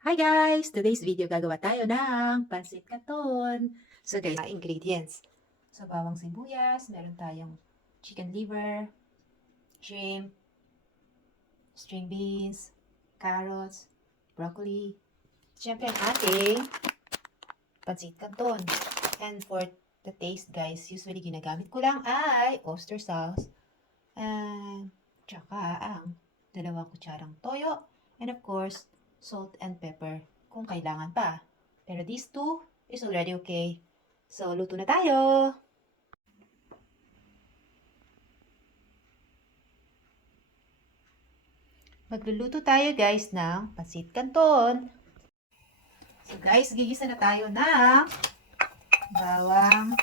Hi guys! Today's video gagawa tayo ng Pancit Canton. So guys, ingredients. So bawang sibuyas, meron tayong chicken liver, shrimp, string beans, carrots, broccoli. Siyempre ang ating Pancit Canton. And for the taste guys, usually ginagamit ko lang ay oyster sauce. And tsaka ang 2 kutsarang toyo. And of course, salt and pepper kung kailangan pa. Pero these two is already okay. So, luto na tayo! Magluluto tayo guys ng Pancit Canton. So guys, gigisa na tayo ng bawang,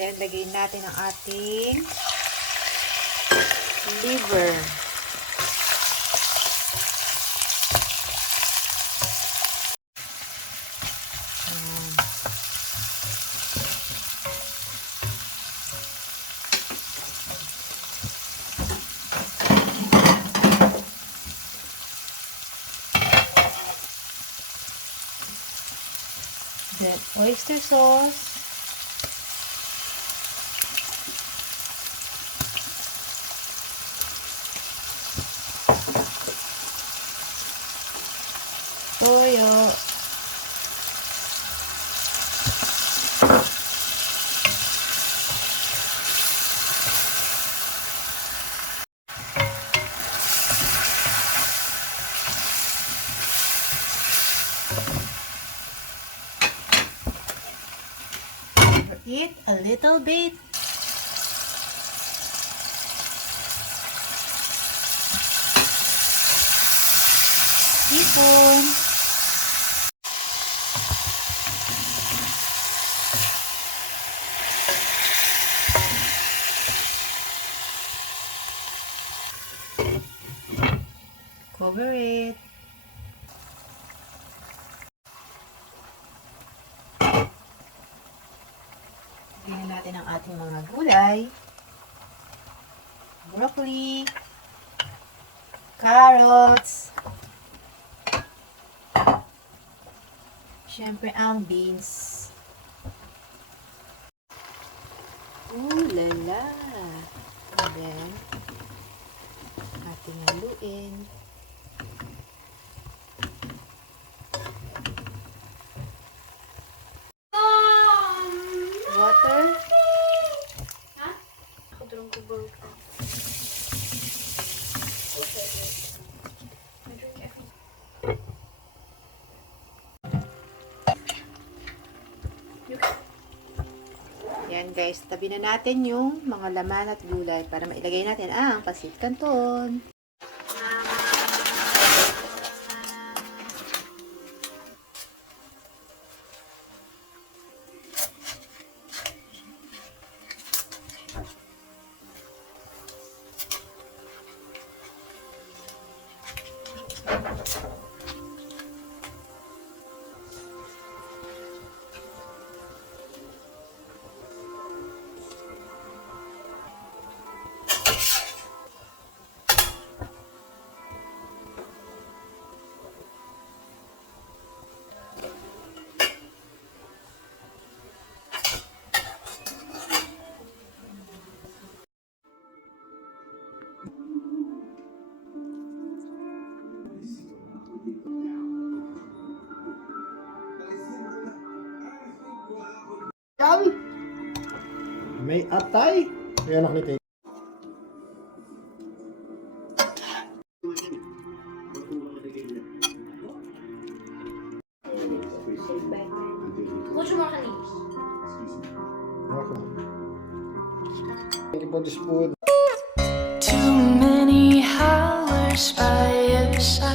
then, lagyan natin ang ating liver. Then, oyster sauce. Toyo. It a little bit. Teaspoon. Cover it. Tingnan natin ang ating mga gulay. Broccoli, carrots, syempre ang beans. Ooh la la! And then, ating haluin. Water. Ha? Ako drunk ko bang ka. Yan guys, tabi na natin yung mga laman at gulay para mailagay natin ang Pancit Canton. Yan! May atay! May anak ni Tay. Put your more honey. Okay. Thank you for this food. Too many hours by your side.